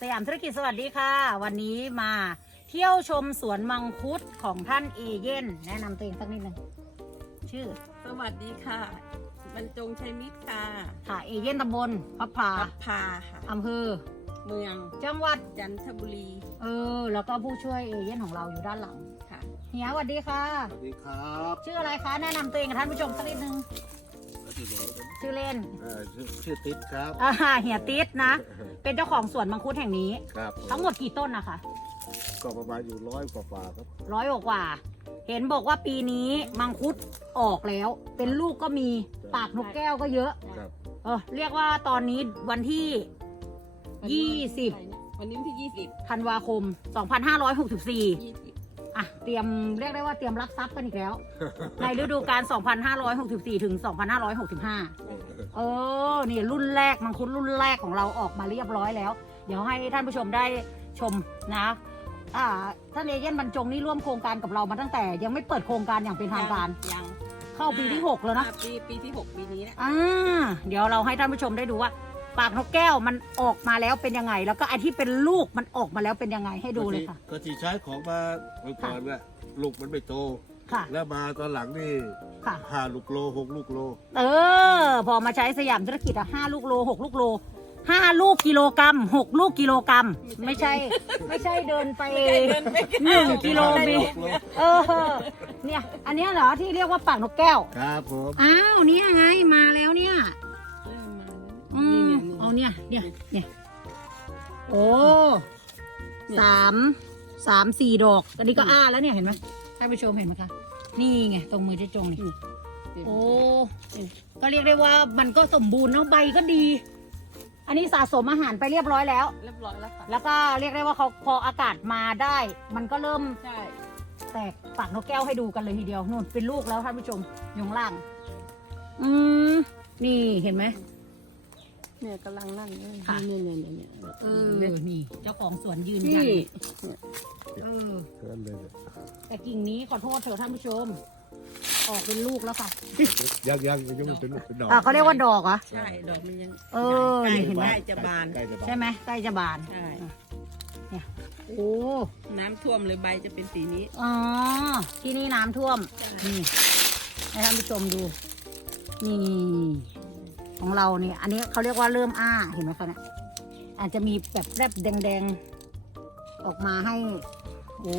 สยามธุรกิจสวัสดีค่ะ วันนี้มาเที่ยวชมสวนมังคุดของท่านเอเย่นแนะนำตัวเองสักนิดหนึ่งชื่อ สวัสดีค่ะบรรจงชัยมิตรค่ะค่ะเอเย่นตำบลพับพาพับพาค่ะอำเภอ เมืองจังหวัดจันทบุรี เออ แล้วก็ผู้ช่วยเอเย่นของเราอยู่ด้านหลังค่ะเฮียสวัสดีค่ะ สวัสดีครับ ชื่ออะไรคะ แนะนำตัวเองกับท่านผู้ชมสักนิดนึง ชื่อเล่นเอ่อชื่อชื่อติ๊ดครับ อ่าเฮียติดนะ เป็นเจ้าของสวนมังคุดแห่งนี้ ครับทั้งหมดกี่ต้นนะคะก็ประมาณอยู่ร้อยกว่าฝ่าครับ ร้อยกว่า เห็นบอกว่าปีนี้มังคุดออกแล้ว เป็นลูกก็มีปากนกแก้วก็เยอะ ครับ เออเรียกว่าตอนนี้วันที่ ยี่สิบ วันนี้วันที่ยี่สิบธันวาคม 2564 ยี่สิบ อะเตรียมเรียกได้ว่าเตรียมรับทรัพย์กันอีกแล้ว ในฤดูกาล 2564 ถึง 2565 เออ นี่รุ่นแรกมังคุดรุ่นแรกของเราออกมาเรียบร้อยแล้ว เดี๋ยวให้ท่านผู้ชมได้ชมนะอ่าท่านเอเย่นบรรจงนี่ร่วมโครงการกับเรามาตั้งแต่ ยังไม่เปิดโครงการอย่างเป็นทางการ ยังเข้าปีที่ 6 แล้วนะ อ่าปีปีที่หกปีนี้นะอ่า เดี๋ยวเราให้ท่านผู้ชมได้ดูว่า ปากนกแก้วมันออกมาแล้วเป็นยังไง แล้วก็ไอที่เป็นลูกมันออกมาแล้วเป็นยังไงให้ดูเลยค่ะ ก็ที่ใช้ของมาเมื่อก่อนน่ะลูกมันไม่โตค่ะ แล้วมาตอนหลังนี่ค่ะ ห้าลูกโลหกลูกโล เออ พอมาใช้สยามธุรกิจอะห้าลูกโลหกลูกโลห้าลูกกิโลกรัมหกลูกกิโลกรัมไม่ใช่ ไม่ใช่เดินไปเดินไปหนึ่งกิโลเมหตรกโลเออ เนี่ย อันเนี้ยเหรอที่เรียกว่าปากนกแก้ว ครับผม อ้าวเนี่ยไงมาแล้วเนี่ย เอาเนี่ยเนี่ยเนี่ยเนี่ยโอ้สามสามสี่ดอกอันนี้ก็อ้าแล้วเนี่ยเห็นไหมท่านผู้ชมเห็นไหมคะนี่ไงตรงมือเจ๊จงนี่เนี่ยโอ้ก็เรียกได้ว่ามันก็สมบูรณ์เนาะใบก็ดี อันนี้สะสมอาหารไปเรียบร้อยแล้ว เรียบร้อยแล้วค่ะแล้วก็เรียกได้ว่าเขาพออากาศมาได้ มันก็เริ่มใช่แตกปากนกแก้วให้ดูกันเลยทีเดียวนู่นเป็นลูกแล้วท่านผู้ชมอยู่ข้างล่าง อืมนี่เห็นไหม เนี่ยกำลังนั่งเลยค่ะ เนี่ยเนี่ยเนี่ยเนี่ยเออ นี่ เจ้าของสวนยืนยันี่นเออ เกินเลยเนี่ยแต่กิ่งนี้ขอโทษเถอะท่านผู้ชม ออกเป็นลูกแล้วค่ะ ยังยังยังไม่เป็นเป็นดอกอ่าเขาเรียกว่าดอกเหรอ ใช่ ดอกมันยังเออใกล้นี่เห็นไหม ใกล้จะบาน ใกล้จะบานใช่ไหมใกล้จะบาน ใช่ โอ้ น้ำท่วมเลยใบจะเป็นสีนี้ อ๋อ ที่นี่น้ำท่วมใช่นี่ให้ท่านผู้ชมดู นี่ ของเราเนี่ยอันนี้เขาเรียกว่าเริ่มอ้าเห็นไหมคะเนี่ยอาจจะมีแบบแรบแดงๆ ออกมาให้ โอ้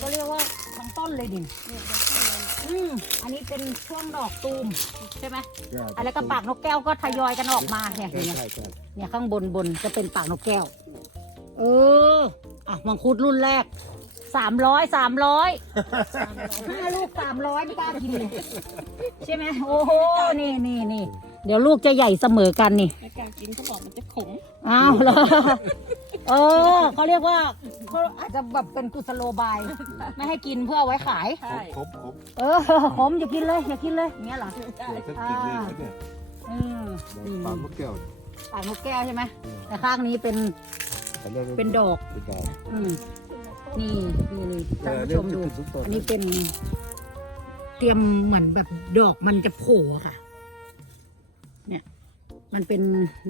ก็เรียกว่าทั้งต้นเลยดิเนี่ยมันท่วมเลยอืมอันนี้เป็นช่วงดอกตูมใช่ไหมใช่อะไรก็ปากนกแก้วก็ทยอยกันออกมาเนี่ยใช่เห็นไหมใช่ใช่เนี่ยข้างบนบนจะเป็นปากนกแก้ว เอออะมังคุดรุ่นแรกสามร้อยสามร้อยห้าลูกสามร้อยไม่กล้ากินเลยใช่ไหมโอ้โหนี่นี่นี่ เดี๋ยวลูกจะใหญ่เสมอกันนี่ในการกินเขาบอกมันจะขมอ้าวเหรอเออเขาเรียกว่าเขาอาจจะแบบเป็นกุศโลบาย ไม่ให้กินเพื่อเอาไว้ขาย ใช่ครบครบเออผมอย่ากินเลยอย่ากินเลยอย่างเงี้ยเหรอใช่เดี๋ยวฉันกินเลยนะเนี่ยอืมนี่ปลาลูกแก้วปากนกแก้วใช่ไหมแต่ข้างนี้เป็นอัรียว่าเป็นดอก เป็นดอกอืมนี่นี่นี่เอท่านอผู้เนี่ชยมจะดูเป็นทุกต้นอันนี้เป็น เตรียมเหมือนแบบดอกมันจะโผล่อะค่ะ เนี่ย มันเป็น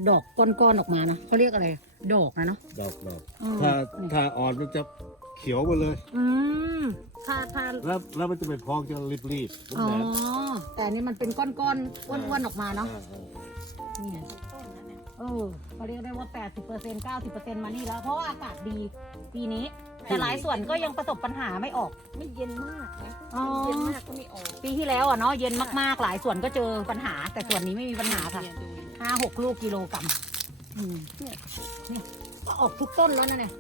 ดอกก้อนๆออกมาเนาะเขาเรียกอะไร ดอกนะเนาะ ดอกดอกอืม ถ้านี่ถ้าอ่อนมันจะเขียวมาเลย อืมถ้าถ้าแล้วแล้วมันจะเป็นพองจะรีบรีบๆมันอ๋อ แหลมแต่อันนี้มันเป็นก้อนๆอ้วนๆออกมาเนาะ อ่อ่นี่ไงต้นนะเนี่ยเออเขาเรียกได้ว่า 80% 90%มานี่แล้ว เพราะว่าอากาศดี ปีนี้ แต่หลายส่วนก็ยังประสบปัญหาไม่ออก ไม่เย็นมากนะอ๋อ เย็นมากก็ไม่ออกปีที่แล้วอะเนาะเย็นมากๆ หลายส่วนก็เจอปัญหา แต่ส่วนนี้ไม่มีปัญหาค่ะเนี่ยดูห้าหกลูกกิโลกรัมอืมเนี่ยเนี่ยก็ออกทุกต้นแล้วนะเนี่ย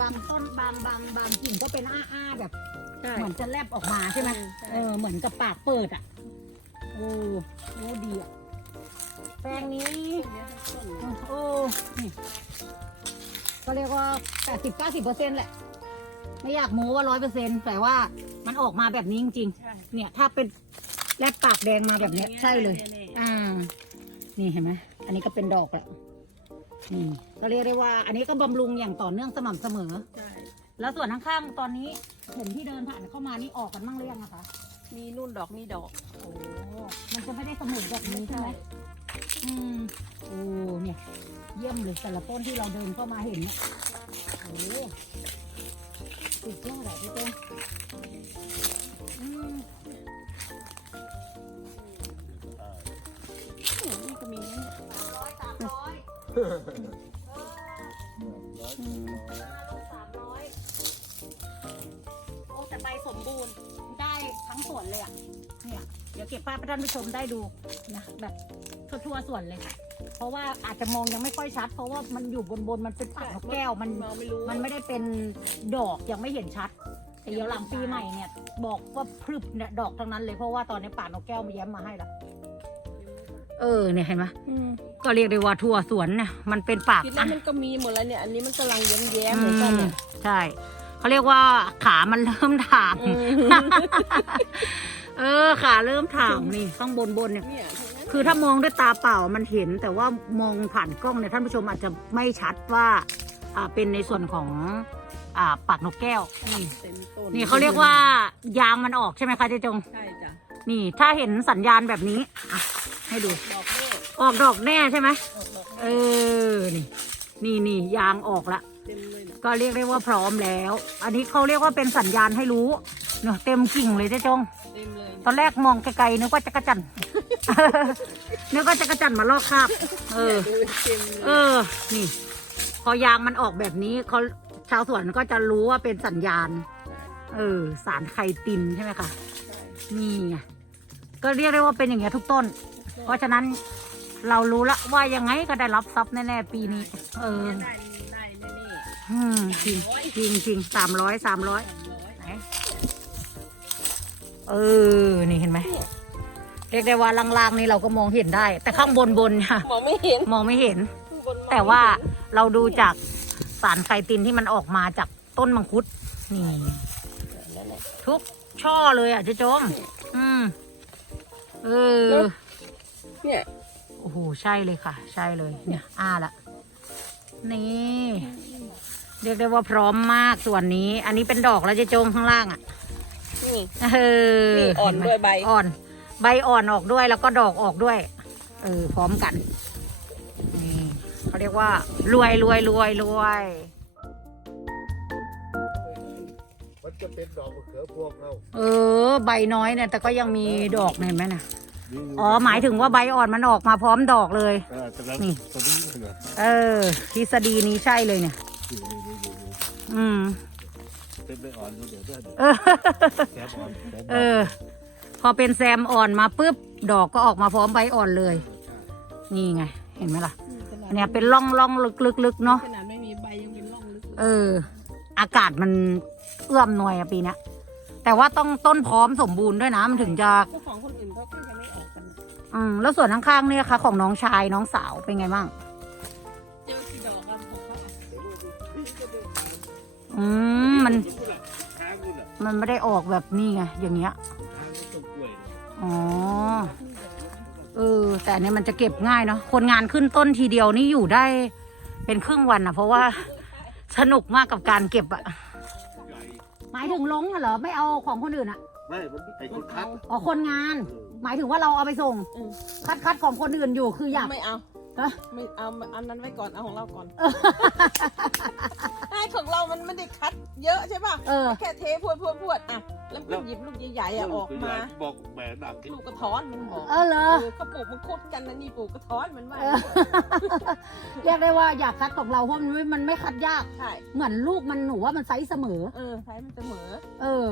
บางต้นบางบางบางกิ่งก็เป็นอ้าๆแบบ ใช่เหมือนจะแลบออกมาใช่ไหมใช่เออเหมือนกับปากเปิดอะโอ้โหดีอะแปลงนี้ต้นเนี้ยทั้งต้นโอ้นี่ก็เรียกว่าแปดสิบเก้าสิบเปอร์เซ็นต์แหละ ไม่อยากโม้ว่าร้อยเปอร์เซ็นต์แต่ว่ามันออกมาแบบนี้จริง ใช่ๆ เนี่ยถ้าเป็นแลบปากแดงมาแบบเนี้ยใช่เลย อ่า นี่เห็นไหมอันนี้ก็เป็นดอกแล้วนี่ก็เรียกได้ว่า อันนี้ก็บำรุงอย่างต่อเนื่องสม่ำเสมอ ใช่แล้วส่วนข้างๆตอนนี้เห็นที่เดินผ่านเข้ามานี่ออกกันบ้างหรือยังอะคะมีนู่นดอกนี่ดอก โอ้ มันจะไม่ได้เสมอแบบนี้ใช่ไหมอืมโอ้ เนี่ย เยี่ยมเลยแต่ละต้นที่เราเดินเข้ามาเห็นเนี่ยโอ้ สุดยอดอะพี่ต้นอืมนี่ก็มีนะร้อยสามร้อยสามร้อยโอ้แต่ใบสมบูรณ์ได้ทั้งสวนเลยอะ เนี่ย เดี๋ยวเก็บภาพให้ท่านผู้ชมได้ดูนะแบบทั่วๆสวนเลยค่ะ เพราะว่าอาจจะมองยังไม่ค่อยชัด เพราะว่ามันอยู่บนบนๆมันเป็นปากนกแก้วมันมองไม่รู้ มันไม่ได้เป็นดอกยังไม่เห็นชัดแต่เดี๋ยวหลังปีใหม่เนี่ย บอกว่าพรึบเนี่ยดอกทั้งนั้นเลยเพราะว่าตอนนี้ป่านกแก้วมาแย้มมาให้ละเออเนี่ยเห็นไหมอืมก็เรียกได้ว่าทั่วสวนเนี่ยมันเป็นปากคิดแล้วมันก็มีหมดแล้วเนี่ยอันนี้มันกำลังแย้มแย้มๆเหมือนกันเนี่ยใช่เขาเรียกว่าขามันเริ่มถ่างอืมเออขาเริ่มถ่างนี่ข้างบนบนเนี่ยเนี่ยทั้งนั้น คือถ้ามองด้วยตาเปล่ามันเห็น แต่ว่ามองผ่านกล้องเนี่ยท่านผู้ชมอาจจะไม่ชัดว่าอ่าเป็นในส่วนของอ่าปากนกแก้วนี่เต็มต้นนี่เขาเรียกว่ายางมันออกใช่ไหมคะเจ๊จง ใช่จ้ะนี่ถ้าเห็นสัญญาณแบบนี้อะให้ดู ดอกเน่ออกดอกแน่ใช่ไหมออกดอกเออ นี่ นี่นี่ยางออกละ เต็มเลยนะก็เรียกได้ว่าพร้อมแล้ว อันนี้เขาเรียกว่าเป็นสัญญาณให้รู้ เนอะเต็มกิ่งเลยเจ๊จง เต็มเลยตอนแรกมองไกลๆนึกว่าจักรจันทร์ นึกว่าจักรจันทร์มาลอกคราบ เออ เต็มเลเอยอนี่ พอยางมันออกแบบนี้เขาชาวสวนก็จะรู้ว่าเป็นสัญญาณ เออ สารไคตินใช่ไหมคะนี่ไงก็เรียกได้ว่าเป็นอย่างเงี้ยทุกต้น เพราะฉะนั้นเรารู้ละว่ายังไงก็ได้รับทรัพย์แน่ๆปีนี้ เออ ได้ได้แน่อืมจริงจริงจริงสามร้อยสามร้อย ๆ เออ นี่เห็นไหม เรียกได้ว่าล่างๆนี่เราก็มองเห็นได้ แต่ข้างบนบนๆเนี่ยมองไม่เห็นมองไม่เห็นข้างบนมองไม่เห็นแต่ว่าเราดูจากสารไคตินที่มันออกมาจากต้นมังคุด นี่ นั่นแหละทุกช่อเลยอะเจ๊จงอืม เออ เนี่ยโอ้โห ใช่เลยค่ะ ใช่เลย เนี่ย อ้าละ นี่ เรียกได้ว่าพร้อมมากส่วนนี้ อันนี้เป็นดอกแล้วเจ๊จงข้างล่างอะ นี่ เออนี่อ่อนเห็ไหมด้วยใบ อ่อน ใบอ่อนออกด้วยแล้วก็ดอกออกด้วย เออ พร้อมกันนี่เขาเรียกว่ารวยรวยรวยรวย มันจะเป็นดอกมะเขือพวงเราเออ ใบน้อยเนี่ยแต่ก็ยังมีดอกเนี่ยเห็นไหมนะอ๋อหมายถึงว่าใบอ่อนมันออกมาพร้อมดอกเลยเออแต่ละนี่ ตัวนี้เหรอเออทฤษฎีนี้ใช่เลยเนี่ยนี่นี่นี่นี่นี่อืม เป็นไปอ่อนดูเดี๋ยวเดี๋ยวเออแกบอ่อนแกบเออ พอเป็นแซมอ่อนมาปุ๊บดอกก็ออกมาพร้อมใบอ่อนเลย นี่ไง เห็นไหมล่ะขนาดเนี่ยเป็นร่องร่องลึกลึกลึกเนาะขนาดไม่มีใบยังเป็นร่องลึกเออ อากาศมันเอื้อมหน่วยอะปีเนี้ยแต่ว่าต้องต้นพร้อมสมบูรณ์ด้วยนะมันถึงจะเจ้าของคนอื่นเขาก็ยังไม่ออกกันอืมแล้วส่วนข้างๆเนี่ยค่ะ ของน้องชายน้องสาวเป็นไงบ้าง อืมมันค้างนู่นน่ะมันไม่ได้ออกแบบนี้ไงอย่างเงี้ยค้างต้นกล้วยเนี่ยอ๋อเออแต่อันเนี้ยมันจะเก็บง่ายเนาะคนงานขึ้นต้นทีเดียวนี่อยู่ได้เป็นครึ่งวันอะเพราะว่าสนุกมากกับการเก็บอะใหญ่หมายถึงลงอะเหรอไม่เอาของคนอื่นอะไม่มันไอ้คนคัดอ๋อคนงาน หมายถึงว่าเราเอาไปส่งอืมคัดคัดของคนอื่นอยู่คืออยากไม่เอา ฮะ ไม่เอาอันนั้นไว้ก่อนเอาของเราก่อนไอ้ของเรามันไม่ได้คัดเยอะใช่ป่ะเออ แค่เทพรวดพรวดพรวดอะแล้วก็หยิบลูกใหญ่ๆอะออกมาบอกแหมหนักลูกกระท้อนมันบอกเออเหรอ เออเขาปลูกมังคุดกันนะนี่ปลูกกระท้อนมันว่าเออ เรียกได้ว่าอยากคัดของเราเพราะมันไม่มันไม่คัดยาก ใช่เหมือนลูกมันหนูว่ามันไซส์เสมอ เออใช้มันเสมอเออ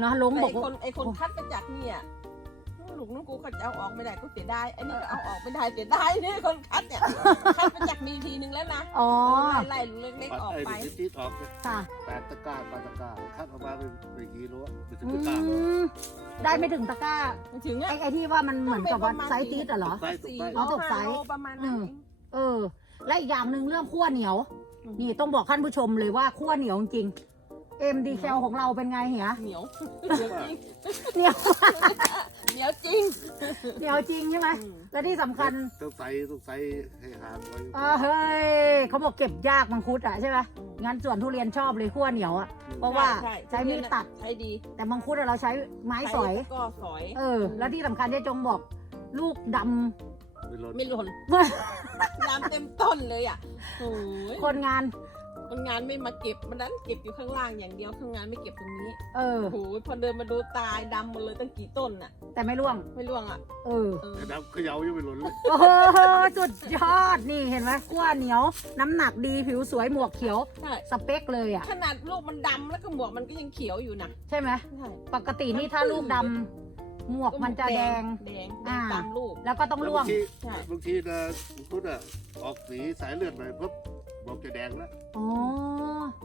เนาะลงแต่บอไอ้กคว่านไอ้คนคัดมาจากเนี่ย ลูกนู้นกูเขาจะเอาออกไม่ได้กูเสียดายไอ้นี่ก็เอาออกไม่ได้เสียดายเนี่ยคนคัดเนี่ยคัดมาจากมีทีนึงแล้วนะอ๋อ ไล่ลูกเล็กปัดๆออกไอ้ไปดิจิตออกไปค่ะแปดตะกร้าปาตะกร้าคัดออกมาเป็นเป็นกี่รั้วเป็นสิบอืตะกร้ามได้ไม่ถึงตะกร้าไม่ถึงไอ้อะ ไอ้ที่ว่ามันเหมือนกับว่าไซส์ตีดอะเหรอไซส์สี่ไซส์โลตกไซห้าส์โลประมาณนั้นเองเออ และอีกอย่างหนึ่งเรื่องขั้วเหนียวอืมนี่ต้องบอกท่านผู้ชมเลยว่าขั้วเหนียวจริง เอ็มดีแคลของเราเป็นไงเหียเหนียวเหนียวจริงเหนียวเหนียวจริงเหนียวจริงใช่ไหมอืมและที่สำคัญต้องใส่ต้องใส่ให้ห่างไว้เออเฮ้ยเขาบอกเก็บยากมังคุดอะใช่ไหมงั้นส่วนทุเรียนชอบเลยขั้วเหนียวอะเพราะว่าใช่ใช้มีดตัดใช้ดี แต่มังคุดอะเราใช้ไม้สอยก็สอยเออ แล้วที่สำคัญเจ๊จงบอกลูกดไม่หล่นไม่หล่นดำเต็มต้นเลยอะโอ้ยคนงาน คนงานไม่มาเก็บมันนั้นเก็บอยู่ข้างล่างอย่างเดียวข้างงานไม่เก็บตรงนี้เออ โอ้โหพอเดินมาดูตายดำหมดเลยตั้งกี่ต้นน่ะ แต่ไม่ร่วง ไม่ร่วงอะเออ เออไอ้ดำเขย่ายังไม่หล่นเลยโอ้โหสุดยอดนี่เห็นไหมกล้วยเหนียว น้ำหนักดีผิวสวยหมวกเขียว ใช่สเปคเลยอะ ขนาดลูกมันดำแล้วก็หมวกมันก็ยังเขียวอยู่นะใช่ไหมใช่ ปกตินี่ถ้าลูกดำหมวกมันจะแดง แดงอ่าตามลูก แล้วก็ต้องร่วง บางทีใช่ บางทีนะคุณอะออกสีสายเลือดไปปุ๊บ บอกจะแดงแล้วอ๋อ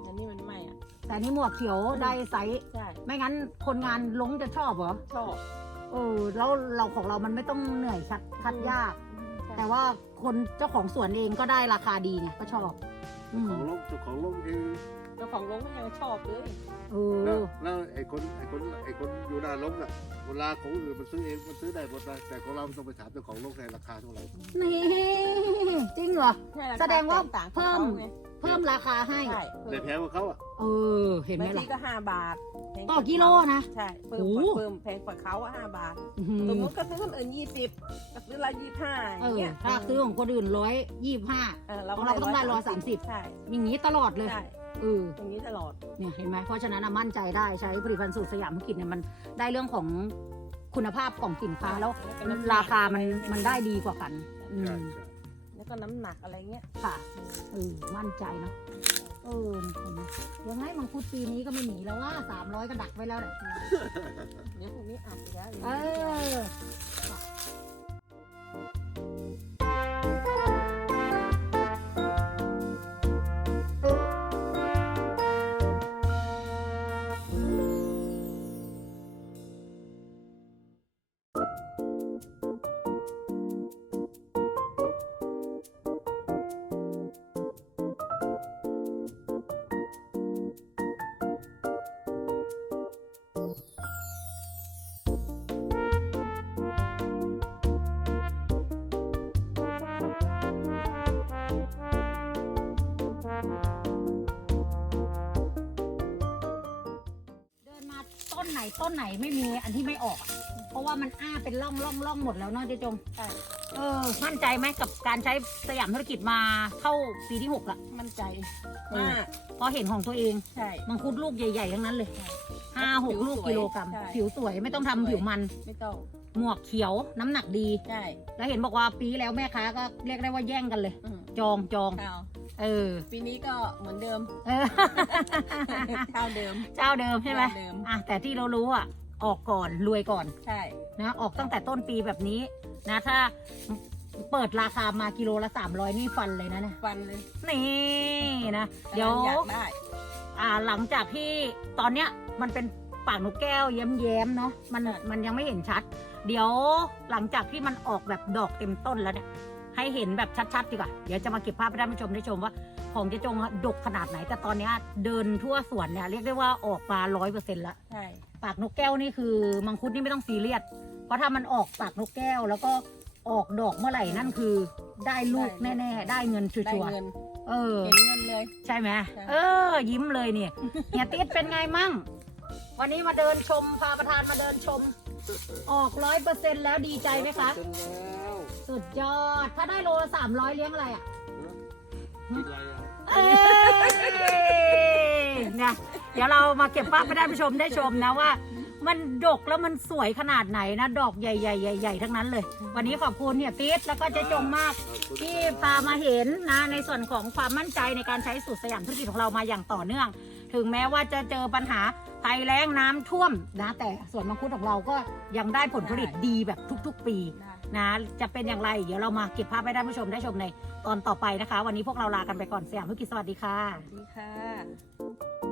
อันนี้มันไม่อะ แต่นี่หมวกเขียวได้ไซส์ใช่ ไม่งั้นคนงานลงจะชอบเหรอ ชอบเออแล้วเราของเรามันไม่ต้องเหนื่อยคัดคัดยากใช่แต่ว่าคนเจ้าของสวนเองก็ได้ราคาดีไงก็ชอบ อืมของลงเจ้าของลงเองเจ้าของลงก็ยังชอบเลย เอแล้วอแล้วไอ้คนไอ้คนไอ้คนอยู่หน้าลงอะเวลาของอื่นมันซื้อเองมันซื้อได้หมดนะแต่ของเราต้องไปถามเจ้าของลงในราคาเท่าไหร่นี่จริงเหรอใช่ราคาแสดงว่าตกต่งของเพิ่มขาไง เพิ่มราคาให้ ใช่แต่แพงกว่าเขาอะเออ เห็นไหมบางทีล่ะ ก็ห้าบาทแพงต่อกิโลนะใช่เพิ่มโอ้เพิ่มแพงกว่าเขาอะห้าบาทอื้อหืสมมอติก็ซื้อคนอื่นยี่สิบก็ซื้อละยี่ห้าอเอย่างอเงี้ยถ้าซื้อของคนอื่นร้อยยี่ห้า เออของเราก็ต้องได้130 ใช่อย่างนี้ตลอดเลยใช่เอออย่างนี้ตลอด เนี่ยเห็นไหมเพราะฉะนั้นอะมั่นใจได้ใช้ผลิตภัณฑ์สูตรสยามธุรกิจเนี่ยมันได้เรื่องของคุณภาพของสินค้าแล้วราคามันมันได้ดีกว่ากันอืมแล้ว ก็น้ำหนักอะไรเงี้ยค่ะเออมั่นใจเนาะเออเห็นไหมยังไงมังคุดปีนี้ก็ไม่หนีแล้วว่าสามร้อยก็ดักไว้แล้วแหละเดี๋ยวพรุ่งนี้อัดอีกแล้วเออเไหนต้นไหนไม่มีอันที่ไม่ออกอะเพราะว่ามันอ้าเป็นร่องร่องร่องหมดแล้วเนาะเจ๊จงใช่ เออ มั่นใจไหมกับการใช้สยามธุรกิจมาเข้าปีที่หกละมั่นใจเออมากพอเห็นของตัวเองใช่ มังคุดลูกใหญ่ๆทั้งนั้นเลยใช่ห้าหกผิวลูกสวยกิโลกรัมใช่ ผิวสวยไม่ต้องทำผิวมัน ไม่ต้องหมวกเขียวน้ำหนักดี ใช่แล้วเห็นบอกว่าปีแล้วแม่ค้าก็เรียกได้ว่าแย่งกันเลย อืมจองจอง เอา เออ ปีนี้ก็เหมือนเดิมเออเท่าเดิม เจ้าเดิมใช่ไหมเดิม อะแต่ที่เรารู้อะ ออกก่อนรวยก่อนใช่ นะออกตั้งแต่ต้นปีแบบนี้นะถ้าเปิดราคามากิโลละ 300 นี่ฟันเลยนะเนี่ยฟันเลยนี่นะ เดี๋ยว อยากได้ อ่าหลังจากที่ตอนเนี้ยมันเป็นปากนกแก้วแย้มๆเนาะมันใช่มันยังไม่เห็นชัด เดี๋ยวหลังจากที่มันออกแบบดอกเต็มต้นแล้วเนี่ย ให้เห็นแบบชัดๆดีกว่า เดี๋ยวจะมาเก็บภาพให้ท่านผู้ชมได้ชมว่า ของเจ๊จงอะดกขนาดไหน แต่ตอนเนี้ยเดินทั่วสวนเนี่ยเรียกได้ว่าออกมาร้อยเปอร์เซ็นต์ละ ใช่ปากนกแก้วนี่คือมังคุดนี่ไม่ต้องซีเรียส เพราะถ้ามันออกปากนกแก้ว แล้วก็ออกดอกเมื่อไหร่นั่นคือ ได้ลูกแน่ๆ ได้เงินชัได้วร์เงินๆเออ เห็นเงินเลย ใช่ไหมใช่ เออ ยิ้มเลยเนี่ย เฮียติดเป็นไงมั่ง วันนี้มาเดินชม พาประธานมาเดินชม ออกร้อยเปอร์เซ็นแล้วดีใจไหมคะ เสร็จแล้ว สุดยอด ถ้าได้โลละสามร้อยเลี้ยงอะไรอะกินอะไรอะเอ้ยเนี่ยเดี๋ยวเรามาเก็บภาพให้ท่านผู้ชมได้ชมนะว่า มันดกแล้วมันสวยขนาดไหนนะ ดอกใหญ่ๆใหญ่ๆทั้งนั้นเลย วันนี้ขอบคุณเนี่ยติ๊ดแล้วก็เจ๊จงมากขอบคุณที่พามาเห็นนะในส่วนของความมั่นใจในการใช้สูตรสยามธุรกิจของเรามาอย่างต่อเนื่อง ถึงแม้ว่าจะเจอปัญหาภัยแล้งน้ำท่วมนะ แต่สวนมังคุดของเราก็ยังได้ผลผลิตดีแบบทุก ๆ ปี ได้ นะ จะเป็นอย่างไร เดี๋ยวเรามาเก็บภาพให้ท่านผู้ชมได้ชมในตอนต่อไปนะคะ วันนี้พวกเราลากันไปก่อนสยามธุรกิจสวัสดีค่ะ สวัสดีค่ะ